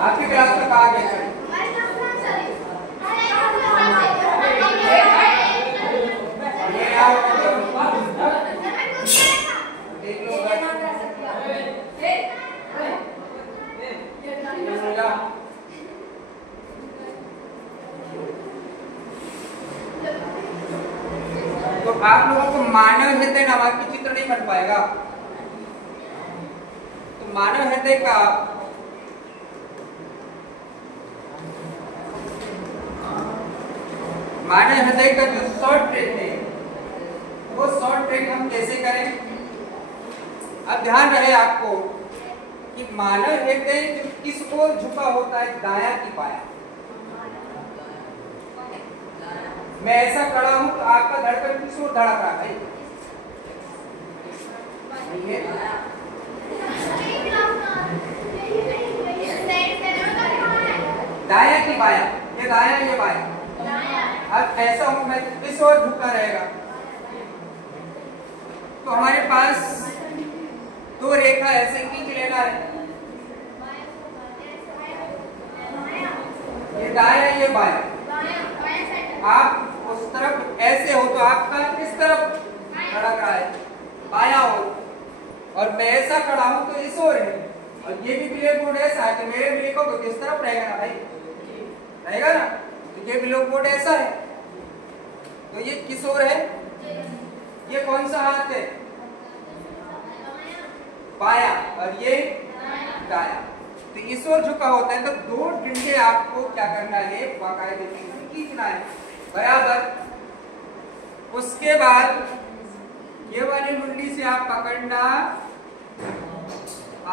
आपकी क्लास में कहा गया है? तो आप लोगों को मानव हृदय नामक की चित्र नहीं बन पाएगा। तो मानव हृदय का जो शॉर्ट ट्रिक है वो शॉर्ट ट्रिक हम कैसे करें? अब ध्यान रहे आपको कि मानव हृदय किस ओर झुका होता है, दायां की बायां। मैं ऐसा खड़ा हूं तो आपका धड़कन किस ओर धड़क रहा है? दायां की बायां, ये दायां ये बायां। अब ऐसा हूं मैं इस ओर झुका रहेगा। तो हमारे पास दो रेखा ऐसे खींच लेना है, ये दायां ये बायां। आप उस तरफ ऐसे हो तो आपका किस तरफ धड़क रहा है? बायां हो। और मैं ऐसा खड़ा हूं तो इस ओर है। और ये भी ब्लैक बोर्ड ऐसा है कि मेरे भी लिखो तो किस तरफ रहेगा ना भाई? रहेगा ना? तो ये ब्लैक बोर्ड ऐसा है तो ये किस ओर है? ये कौन सा हाथ है? बायां। और ये दायां। तो इस ओर झुका होता है तो दो डंडे आपको क्या करना है? बाकायदे से खींचना है बराबर। उसके बाद ये वाली मुंडी से आप पकड़ना।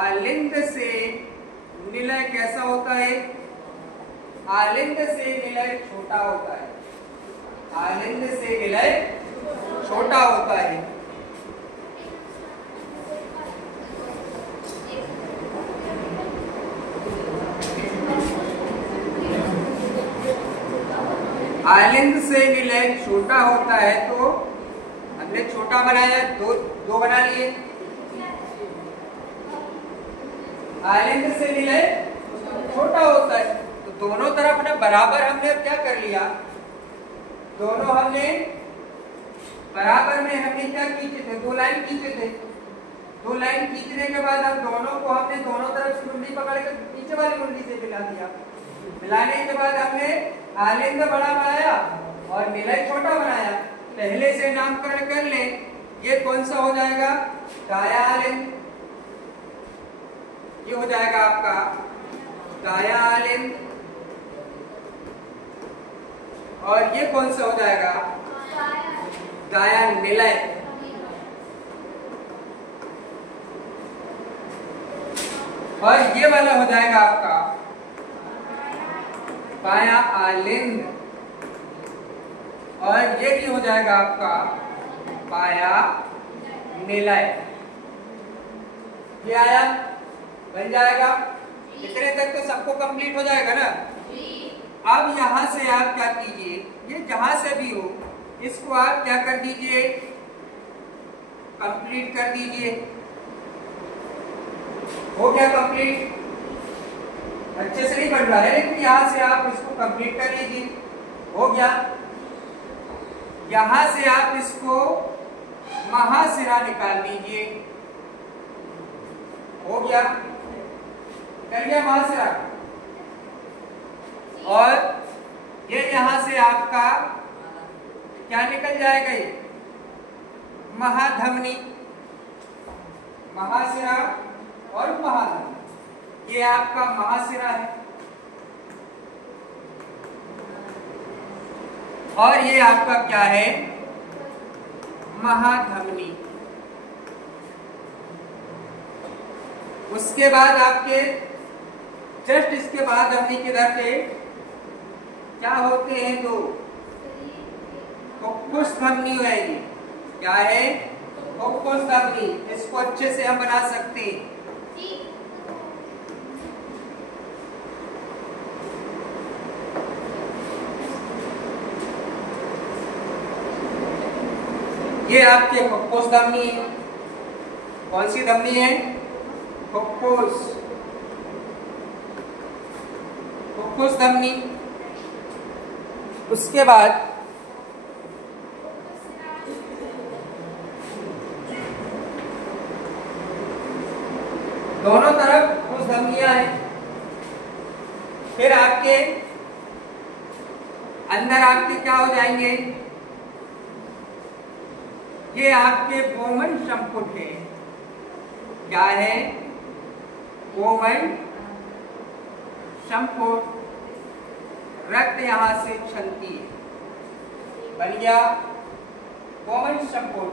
आलिंद से निलय कैसा होता है? आलिंद से निलय छोटा होता है। आलिंद से निलय छोटा होता है। आलिंद से निलय छोटा होता है तो हमने छोटा बनाया, दो बना लिए। आलिंद से निलय छोटा होता है तो दोनों तरफ ने बराबर हमने अब क्या कर लिया? दोनों हमने बराबर में हमने क्या खींचे थे? दो लाइन खींचे थे। दो लाइन खींचने के बाद हम दोनों को हमने दोनों तरफ से मुंडी पकड़ कर नीचे वाली मुंडी से मिला दिया। मिलाने के बाद हमने आलिंद बड़ा बनाया और निलय छोटा बनाया। पहले से नामकरण कर ले। ये कौन सा हो जाएगा? दायां आलिंद। ये हो जाएगा आपका दायां आलिंद। और ये कौन सा हो जाएगा? दायां निलय। और ये वाला हो जाएगा आपका बायां आलिंद। और ये भी हो जाएगा आपका बायां निलय। ये आया बन जाएगा। इतने तक तो सबको कंप्लीट हो जाएगा ना? अब यहां से आप क्या कीजिए? ये जहां से भी हो इसको आप क्या कर दीजिए? कंप्लीट कर दीजिए। हो गया कंप्लीट? अच्छे से नहीं बन रहा है लेकिन यहां से आप इसको कंप्लीट कर लीजिए। हो गया। यहां से आप इसको महाशिरा निकाल लीजिए। हो गया? कर लिया महाशिरा। और ये यहां से आपका क्या निकल जाएगा? ये महाधमनी। महाशिरा और महाधमनी, ये आपका महाशिरा है। और ये आपका क्या है? महाधमनी। उसके बाद आपके जस्ट इसके बाद धमनी के इधर पे क्या होते हैं? दो फुफ्फुस धमनी होगी। क्या है? फुफ्फुस धमनी। इसको अच्छे से हम बना सकते हैं। ये आपके फुफ्फुस धमनी है। कौन सी धमनी है? फुफ्फुस, फुफ्फुस धमनी। उसके बाद दोनों तरफ फुफ्फुस धमनियां हैं। फिर आपके अंदर आपके क्या हो जाएंगे? ये आपके कोमल संपुट है। क्या है? कोमल संपुट। रक्त यहां से छलती है, बन गया कोमल संपुट।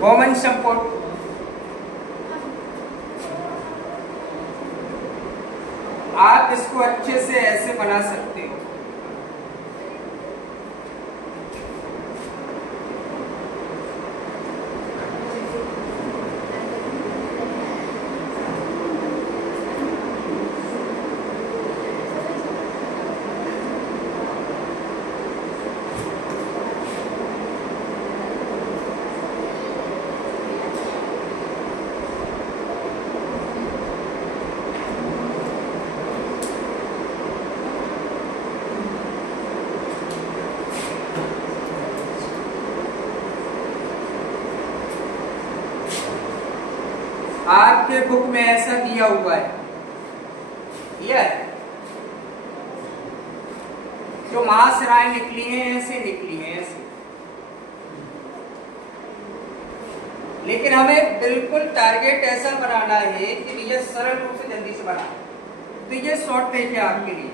कोमल संपुट। आप इसको अच्छे से ऐसे बना सकते हो। आपके बुक में ऐसा दिया हुआ है, दिया है। जो महाशिराएं निकली हैं ऐसे निकली हैं, ऐसे। लेकिन हमें बिल्कुल टारगेट ऐसा बनाना है कि ये सरल रूप से जल्दी से बना। तो ये शॉर्ट ट्रिक है आपके लिए।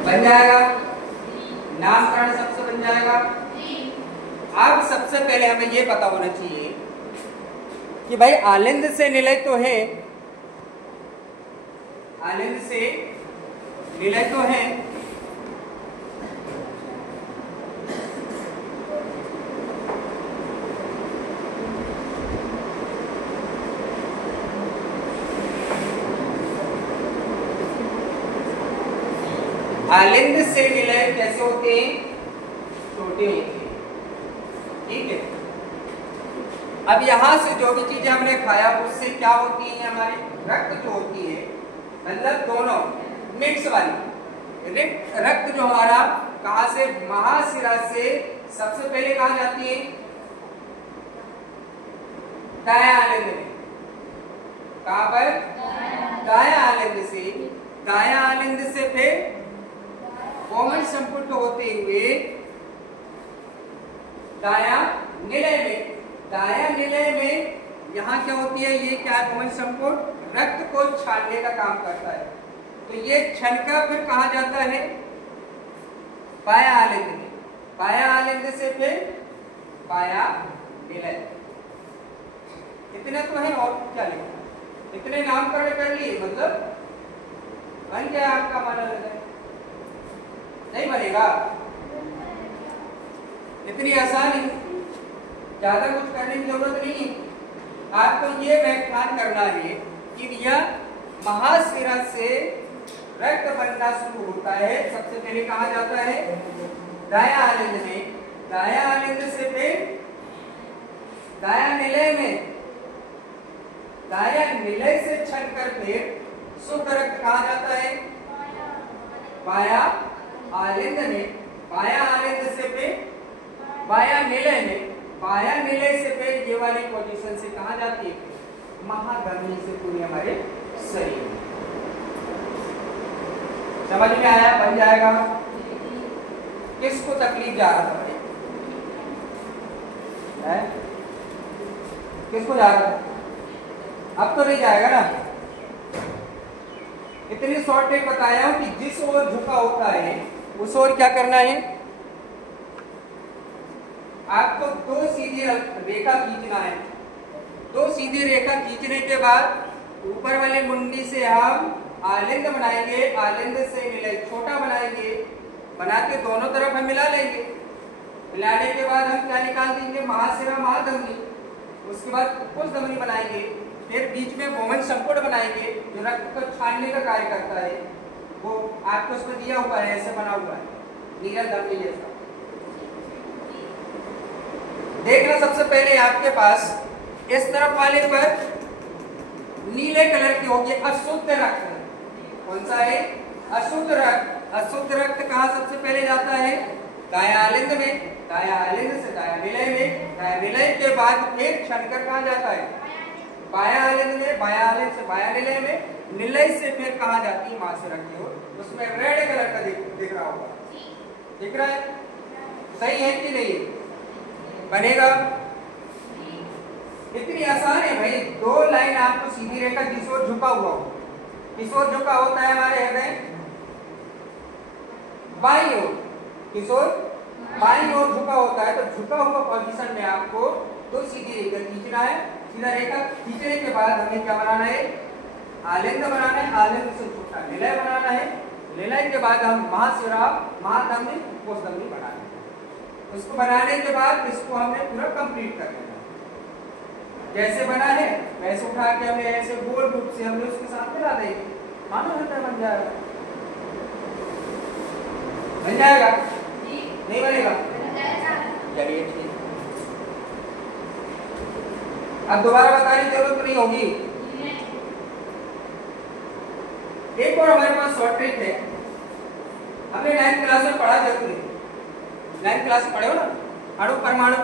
बन जाएगा, नामकरण सबसे बन जाएगा। अब सबसे पहले हमें यह पता होना चाहिए कि भाई आलिंद से निलय तो है, आलिंद से निलय तो है, आलिंद से निलय कैसे होते हैं? छोटे होते हैं। ठीक है। अब यहां से जो भी चीजें हमने खाया उससे क्या होती है? हमारी रक्त जो होती है, मतलब दोनों मिक्स वाली रक्त जो हमारा कहां से? महाशिरा से सबसे पहले कहां जाती है? दायां आलिंद में। कहां पर? दायां आलिंद से। दायां आलिंद से फिर कोमल संपुट होते हुए दायां निलय में। दायां निलय में यहाँ क्या होती है? ये क्या है? कोमल संपुट रक्त को छानने का काम करता है। तो ये छनका फिर कहाँ जाता है? बायां आलिंद में। बायां आलिंद से फिर बायां निलय। इतने तो है, और क्या लिखना? इतने नामकरण कर लिए, मतलब बन गया आपका माना लगा। नहीं बनेगा? इतनी आसानी, ज्यादा कुछ करने की जरूरत नहीं है। आपको ये व्याख्यान करना है कि यह महाशिरा से रक्त बनना शुरू होता है। सबसे पहले कहा जाता है? दायां आलिंद में। दायां आलिंद से फिर दायां निलय में। दायां निलय से छनकर फिर शुद्ध रक्त कहा जाता है? बायां आलिंद में। बायां आलिंद से फिर बायां निलय में। बायां निलय से फिर ये वाली पोजीशन से कहा जाती है? महाधमनी से पूरी हमारे शरीर में। समझ में आया? बन जाएगा। किसको तकलीफ जा रहा था भाई? किसको जा रहा था? अब तो नहीं जाएगा ना। इतनी शॉर्ट ट्रिक बताया हूं कि जिस ओर झुका होता है उस ओर क्या करना है? आपको दो सीधी रेखा खींचना है। दो सीधी रेखा खींचने के बाद ऊपर वाली मुंडी से हम आलिंद बनाएंगे, आलिंद से निलय छोटा बनाएंगे, बना के दोनों तरफ हम मिला लेंगे। मिलाने के बाद हम क्या निकाल देंगे, महाशिरा महाधमनी। उसके बाद उपकोष धमनी बनाएंगे, फिर बीच में बोमन संकुड़ बनाएंगे जो रक्त को छानने का कार्य करता है। वो आपको उसमें दिया हुआ है, ऐसे बना हुआ है नीरल धमनी जैसा। देखना सबसे पहले आपके पास इस तरफ वाले पर नीले कलर की होगी अशुद्ध रक्त। कौन सा है? अशुद्ध रक्त। अशुद्ध रक्त कहाँ सबसे पहले जाता है? दायालिंद में, दायालिंद से दायानिलय में, दायानिलय के बाद फिर क्षणकर कहाँ जाता है? बायालिंद में, बायालिंद से बायानिलय में, निलय से फिर कहाँ जाती है? महाशिरा की ओर। उसमें रेड कलर का दिख रहा होगा, दिख रहा है? सही है कि नहीं? बनेगा? इतनी आसान है भाई। दो लाइन आपको सीधी रेखा जिस ओर झुका हुआ हो, किस ओर झुका होता है हमारे हृदय? बाईं ओर। किस ओर? बाईं ओर झुका होता है। तो झुका हुआ पोजीशन में आपको दो सीधी रेखा खींचना है। सीधा रेखा खींचने के बाद हमें क्या बनाना है? आलिंद बनाना है। आलिंद से छोटा निलय बनाना है। निलय के बाद हम महाशिरा महाधमनी उपकोष धमनी बनाना है। उसको बनाने के बाद इसको हमने पूरा कंप्लीट कर लेना। जैसे बना है वैसे उठा के हमें ऐसे गोल रूप से हमने उसके साथ मिला देंगे, मानो हृदय बन जाएगा। बन जाएगा? नहीं बनेगा? चलिए ठीक। अब दोबारा बताने की जरूरत नहीं होगी। एक और हमारे पास शॉर्ट ट्रिक है, हमने 9th क्लास में पढ़ा जरूर है। 9th क्लास पढ़े हो ना? अणु परमाणु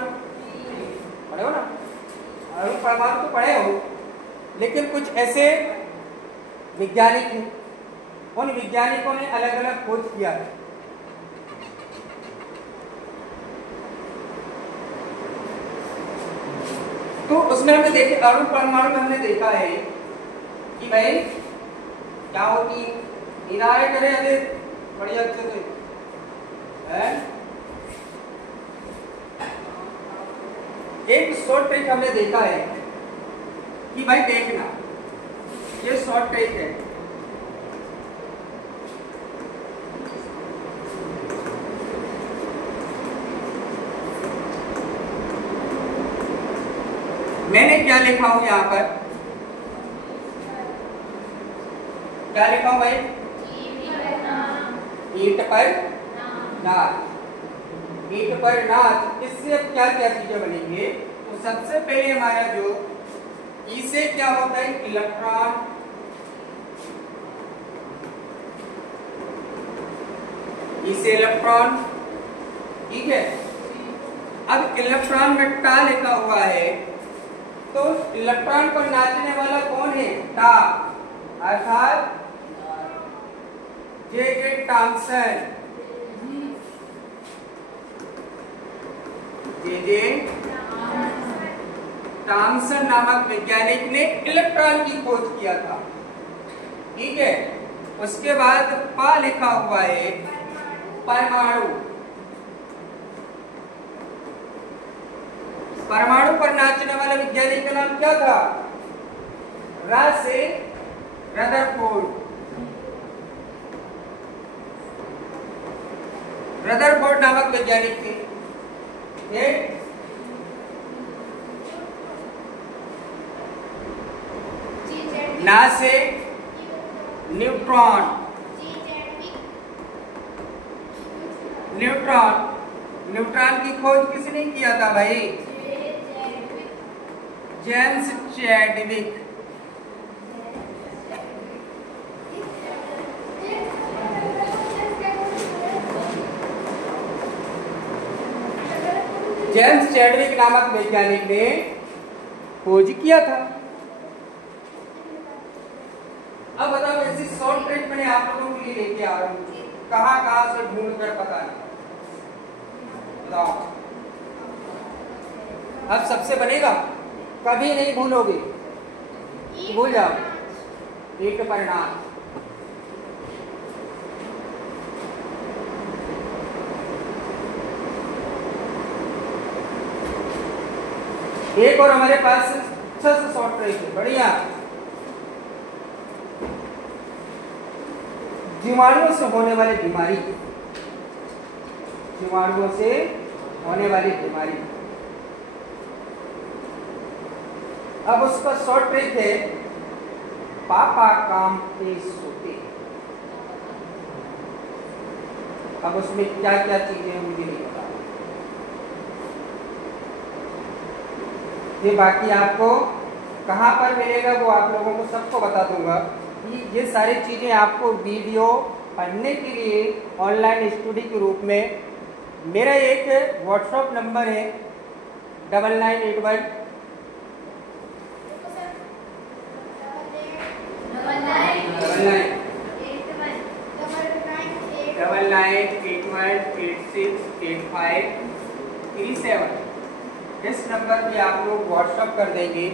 पढ़े हो ना? अणु परमाणु तो पढ़े हो, लेकिन कुछ ऐसे वैज्ञानिक हैं, उन वैज्ञानिकों ने अलग अलग खोज किया है। तो उसमें हमने देखे अणु परमाणु में हमने देखा है कि भाई क्या होती है। इनारे करें अभी बड़ी अच्छे से है। एक शॉर्ट ट्रिक हमने देखा है कि भाई देखना, ये शॉर्ट ट्रिक है। मैंने क्या लिखा हूं यहां पर? क्या लिखा हूं भाई? ईंट पर नाच। ईंट पर नाच। इससे अब क्या क्या चीजें बनेंगे? तो सबसे पहले हमारा जो ई से क्या होता है? इलेक्ट्रॉन। ई से इलेक्ट्रॉन, ठीक है। अब इलेक्ट्रॉन में टा लिखा हुआ है, तो इलेक्ट्रॉन पर नाचने वाला कौन है? टा, अर्थात जे टॉमसन। जे टॉमसन नामक वैज्ञानिक ने इलेक्ट्रॉन की खोज किया था, ठीक है। उसके बाद पा लिखा हुआ है परमाणु। परमाणु पर नाचने वाला वैज्ञानिक का नाम क्या था? रा से रदरफोर्ड। रदरफोर्ड नामक वैज्ञानिक थे। ना से न्यूट्रॉन। न्यूट्रॉन, न्यूट्रॉन की खोज किसने किया था भाई? James Chadwick. जेम्स चैडविक नामक वैज्ञानिक ने खोज किया था। अब बताओ, ऐसी शॉर्ट ट्रिक मैंने आप लोगों के लिए लेके आ रहा हूं, कहां कहां से ढूंढ कर पता नहीं। बताओ, अब सबसे बनेगा, कभी नहीं भूलोगे, भूल जाओ। ईंट पर नाच। एक और हमारे पास अच्छा सा शॉर्ट ट्रिक है, बढ़िया। जीवाणुओं से होने वाली बीमारी, जीवाणुओं से होने वाली बीमारी। अब उसका शॉर्ट ट्रिक है पापा काम पे सोते। अब उसमें क्या क्या चीजें हैं मुझे नहीं पता, ये बाकी आपको कहाँ पर मिलेगा वो आप लोगों को सबको बता दूंगा। ये सारी चीजें आपको वीडियो पढ़ने के लिए ऑनलाइन स्टडी के रूप में मेरा एक व्हाट्सएप नंबर है 9981 9981868537। इस नंबर पे आप लोग व्हाट्सएप कर देंगे,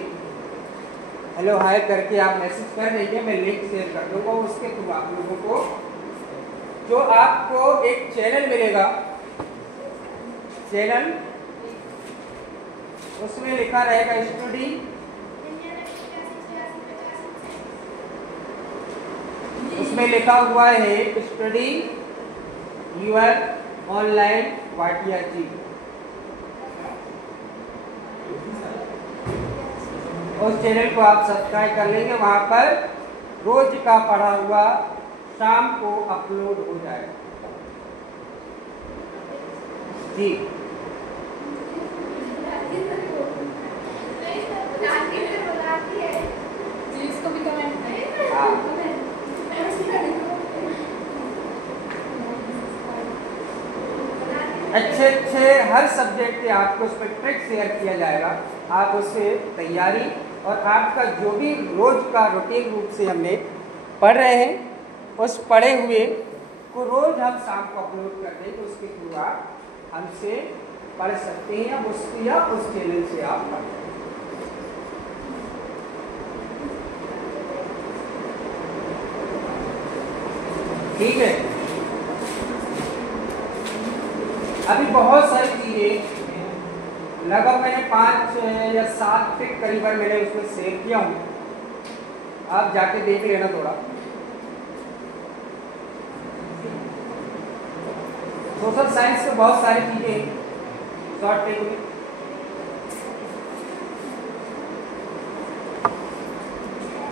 हेलो हाय करके आप मैसेज कर देंगे, मैं लिंक शेयर कर दूंगा। उसके थ्रू आप लोगों को जो आपको एक चैनल मिलेगा, चैनल उसमें लिखा रहेगा स्टडी, उसमें लिखा हुआ है स्टडी यूर ऑनलाइन वाटिया जी। उस चैनल को आप सब्सक्राइब कर लेंगे, वहां पर रोज का पढ़ा हुआ शाम को अपलोड हो जाएगा जी। अच्छे अच्छे हर सब्जेक्ट के आपको उस पर ट्रिक शेयर किया जाएगा, आप उससे तैयारी और आपका जो भी रोज का रूटीन रूप से हमने पढ़ रहे हैं उस पढ़े हुए को रोज हम शाम को अपलोड कर दें, तो उसके थ्रू आप हमसे पढ़ सकते हैं या उस चैनल से आप पढ़ सकते हैं। ठीक है, अभी बहुत सारी चीजें लगभग मैंने 5 या 7 फिट करीबन मैंने उसमें सेव किया हूँ, आप जाके देख लेना थोड़ा। सोशल साइंस में बहुत सारी चीजें शॉर्ट ट्रिक में